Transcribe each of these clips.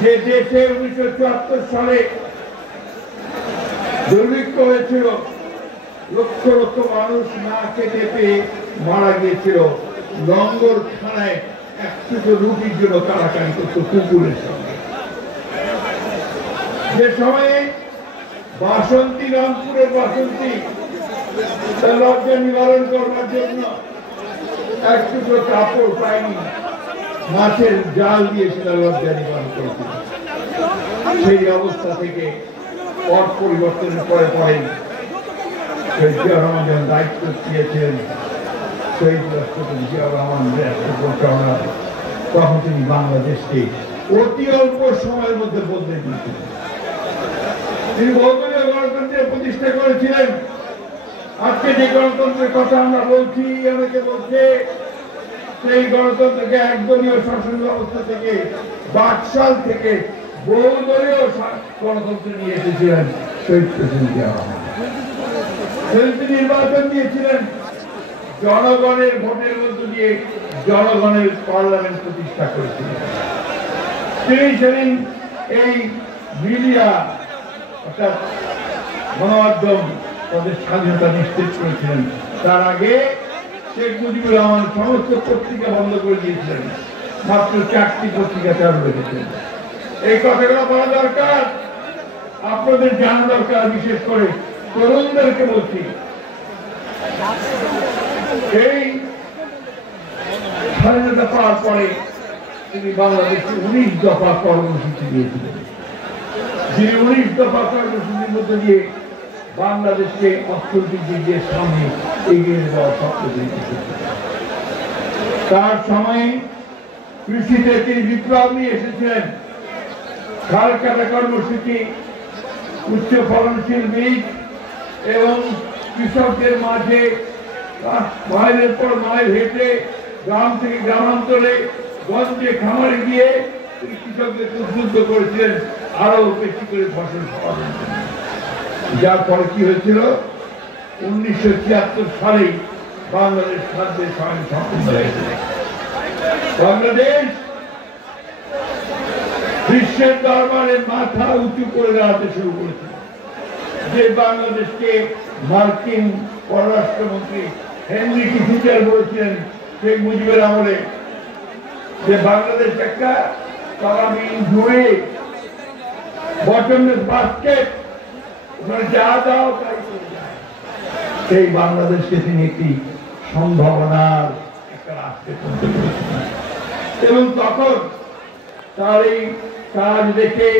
যে দেশে 1974 সালে দুর্ভিক্ষ হয়েছিল, লক্ষ লক্ষ মানুষ না খেতে পেয়ে মারা গিয়েছিল, লঙ্গরখানায় একটুকু রুটির জন্য কারাকারি করত কুকুরের সঙ্গে। যে সময়ে বাসন্তী, রামপুরের বাসন্তী তার লজ্জা নিবারণ করবার জন্য একটুকু কাপড় পায়নি, মাছের জাল দিয়ে সেটা লজ্জা নিবারণ করেছিল। সেই অবস্থা থেকে পট পরিবর্তনের পরে জিয়া রহমান যখন দায়িত্ব দিয়েছেন, শহীদ রাষ্ট্রপতি জিয়া রহমান তখন তিনি বাংলাদেশকে অতি অল্প সময়ের মধ্যে বদলে দিয়েছিলেন। তিনি বহুদলীয় গণতন্ত্রের প্রতিষ্ঠা করেছিলেন। আজকে যে গণতন্ত্রের কথা আমরা বলছি, অনেকে বলছে সেই গণতন্ত্রকে একদলীয় শাসন ব্যবস্থা থেকে, বাকশাল থেকে বহুদলীয় গণতন্ত্র নিয়ে এসেছিলেন শহীদ প্রেসিডেন্ট জিয়া রহমান। নির্বাচন দিয়েছিলেন, জনগণের ভোটের মধ্য দিয়ে জনগণের পার্লামেন্ট প্রতিষ্ঠা করেছিলেন। তিনি সেদিন এই মিডিয়া অর্থাৎ গণমাধ্যম তাদের স্বাধীনতা নিশ্চিত করেছিলেন। তার আগে শেখ মুজিবুর রহমান সমস্ত পত্রিকা বন্ধ করে দিয়েছিলেন, মাত্র 4টি পত্রিকা চালু রেখেছেন। এই কথাগুলো বলা দরকার, আপনাদের জানা দরকার। বিশেষ করে তরুণদেরকে বলছি, এই স্বাধীনতা পাওয়ার পরে তিনি বাংলাদেশে 19 দফা কর্মসূচি দিয়েছিলেন। যিনি 19 দফা কর্মসূচির মধ্যে দিয়ে বাংলাদেশকে অর্থনৈতিক দিক দিয়ে সামনে এগিয়ে যাওয়ার স্বপ্ন দিয়েছিলেন। তার সময়ে কৃষিতে তিনি বিপ্লব নিয়ে এসেছিলেন। খাল কাটা কর্মসূচি, উচ্চ ফলনশীল বীজ এবং কৃষকদের মাঝে মাইলের পর মাইল হেঁটে গ্রাম থেকে গ্রামান্তরে, গঞ্জে খামারে গিয়ে কৃষকদের উদ্বুদ্ধ করেছিলেন আরো বেশি করে ফসল ফলানোর জন্য। যার পরে কি হয়েছিল, 1976 সালেই বাংলাদেশ খাদ্যের স্বয়ং সম্পূর্ণ হয়েছিল। বাংলাদেশ বিশ্বের দরবারে মাথা উঁচু করে দাঁড়াতে শুরু করেছিল। যে বাংলাদেশকে মার্কিন পররাষ্ট্রমন্ত্রী হেনরি কিসিঞ্জার বলেছিলেন শেখ মুজিবের আমলে, যে বাংলাদেশ একটা তলাবিহীন জুড়ে বটমলেস বাস্কেট, যা দাও তাই করে যায়। সেই বাংলাদেশকে তিনি একটি সম্ভাবনার একটা রাষ্ট্রে পরিণত করেছিলেন। এবং তখন তার এই কাজ দেখে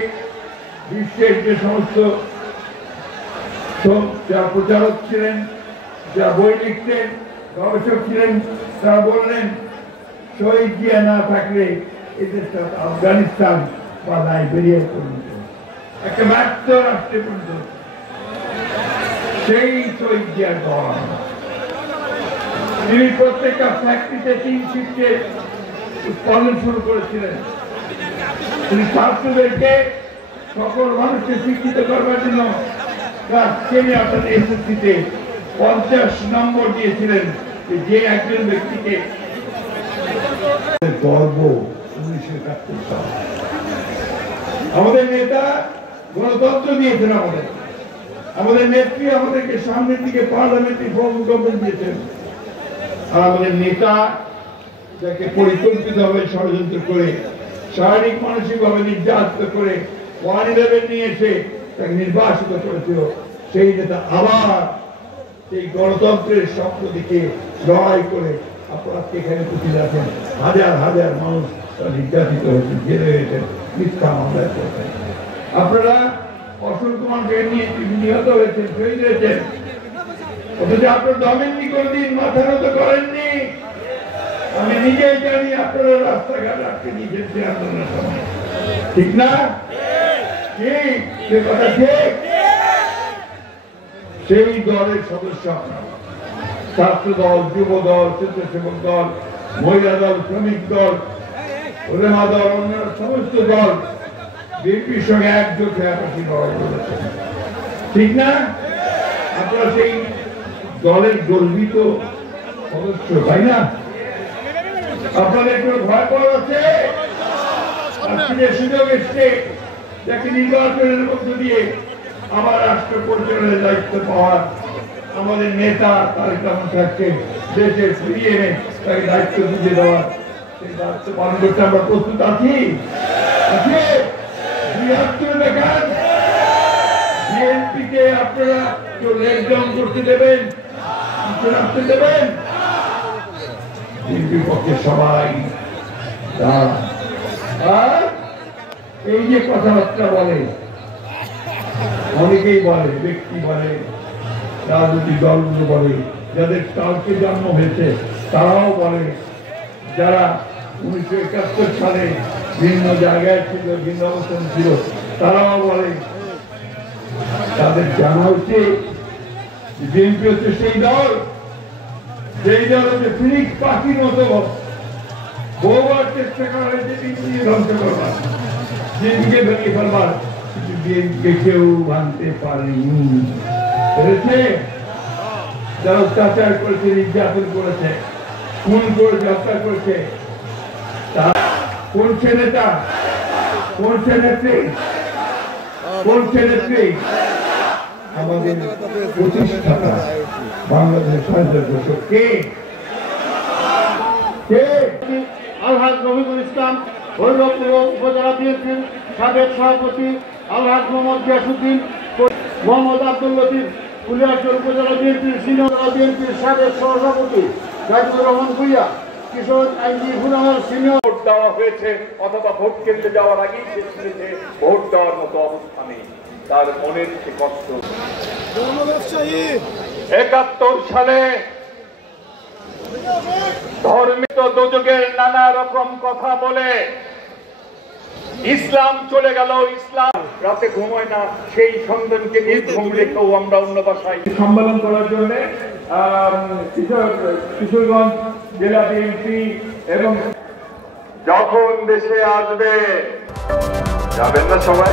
বিশ্বের যে সমস্ত যারা প্রচারক ছিলেন, যারা বই লিখতেন, গবেষক ছিলেন, তারা বললেন শহীদ জিয়া না থাকলে এদেশটা আফগানিস্তান বা লাইবেরিয়ায় পরিণত, একটা ব্যর্থ রাষ্ট্রে পরিণত। সেই শহীদ জিয়ার দল তিনি প্রত্যেকটা ফ্যাক্টরিতে 3 শিফটে উৎপাদন শুরু করেছিলেন। তিনি ছাত্রদেরকে সকল মানুষকে শিক্ষিত করবার জন্য এসএসসিতে 50 নম্বর দিয়েছিলেন। যে একজন ব্যক্তিকে গর্ব 1971 সাল আমাদের নেতা গণতন্ত্র দিয়েছেন, আমাদের নেত্রী আমাদেরকে সামনের দিকে পার্লামেন্টারি ফর্ম গভর্নমেন্ট দিয়েছেন। আর আমাদের নেতা যাকে পরিকল্পিতভাবে ষড়যন্ত্র করে শারীরিক মানসিকভাবে নির্যাতিত করে 111 নিয়ে এসে তাকে নির্বাসিত করেছিল, সেই নেতা আবার সেই গণতন্ত্রের স্বপ্ন দিকে লড়াই করে আপনারা এখানে পুঁথি রাখেন। হাজার হাজার মানুষ নির্যাতিত হয়েছেন, জেলে হয়েছেন, মিথ্যা মামলায় করেছেন। আপনারা অসংখ্য মানুষের নিয়ে নিহত হয়েছেন, শহীদ হয়েছেন, অথচ আপনার দমেননি কোনদিন মাথা নত করেননি। আমি নিজেই জানি আপনারা রাস্তাঘাট আটকে নিয়েছেন আন্দোলনের সময়, ঠিক না? ঠিক, সে কথা ঠিক। সেই দলের সদস্য আপনারা, ছাত্র দল, যুব দল, স্বেচ্ছাসেবক দল, মহিলা দল, শ্রমিক দল, ওলেমা দল, অন্য সমস্ত দল বিএনপির সঙ্গে একজোট হয়ে আপনাকে লড়াই করেছেন, ঠিক না? আপনারা সেই দলের গর্বিত সদস্য, তাই না? আপনাদের কোনো ভয় পাওয়া আছে? আজকে সুযোগ এসছে যাকে নির্বাচনের মধ্য দিয়ে আমার রাষ্ট্র পরিচালনার দায়িত্ব পাওয়ার, আমাদের নেতা তারেক রহমান সাহেবকে দেশে ফিরিয়ে এনে তাকে দায়িত্ব দিয়ে দেওয়ার, সেই দায়িত্ব পালন করতে আমরা প্রস্তুত আছি। দেখান বিএনপিকে আপনারা কেউ লেগ ডাউন করতে দেবেন, কিছু রাখতে দেবেন? বিএনপির পক্ষে সবাই। আর এই যে কথাবার্তা বলে, অনেকেই বলে, ব্যক্তি বলে, রাজনৈতিক দলগুলো বলে, যাদের কালকে জন্ম হয়েছে তারাও বলে, যারা 1971 সালে ভিন্ন জায়গায় ছিল, ভিন্ন অবস্থান ছিল, তারাও বলে। তাদের জানা উচিত বিএনপি হচ্ছে সেই দল, যেই দল হচ্ছে ফিনিক্স পাখির মতো বহুবার চেষ্টা করা হয়েছে বিএনপিকে ধ্বংস করবার, বিএনপিকে ভেঙে ফেলবার, কিন্তু বিএনপিকে কেউ ভাঙতে পারেনি। পেরেছে? যারা অত্যাচার করেছে, নির্যাতন করেছে, খুন করেছে, হত্যা করেছে, কোন নেতা, কোন নেত্রী, কোন নেত্রী? আমাদের প্রতিষ্ঠাতা বাংলাদেশের স্বাধীনতা ঘোষক কে? আলহাজ রফিকুল ইসলাম, ভৈরবপুর উপজেলা বিএনপির সাবেক সভাপতি আলহাজ মোহাম্মদ গিয়াসউদ্দিন, মোহাম্মদ আব্দুল লতিফ কুলিয়ারচর উপজেলা বিএনপির সিনিয়র বিএনপির সাবেক সভাপতি জাহিদুর রহমান ভূঁইয়া, কিশোর আইনজীবী ফুরাহার সিনিয়র। ভোট দেওয়া হয়েছে অথবা ভোট কেন্দ্রে যাওয়ার আগেই সে শুনেছে ভোট দেওয়ার মতো অবস্থা নেই, তার মনের যে কষ্ট। 71 সালে ধর্মিত দোজকের নানা রকম কথা বলে ইসলাম চলে গেল, ইসলাম রাতে ঘুমায় না, সেই সন্তানকে নির্ঘুম রেখেও আমরা অন্য বাসায় সম্মেলন করার জন্য কিশোরগঞ্জ জেলা বিএনপি এবং যখন দেশে আসবে, যাবেন না সবাই?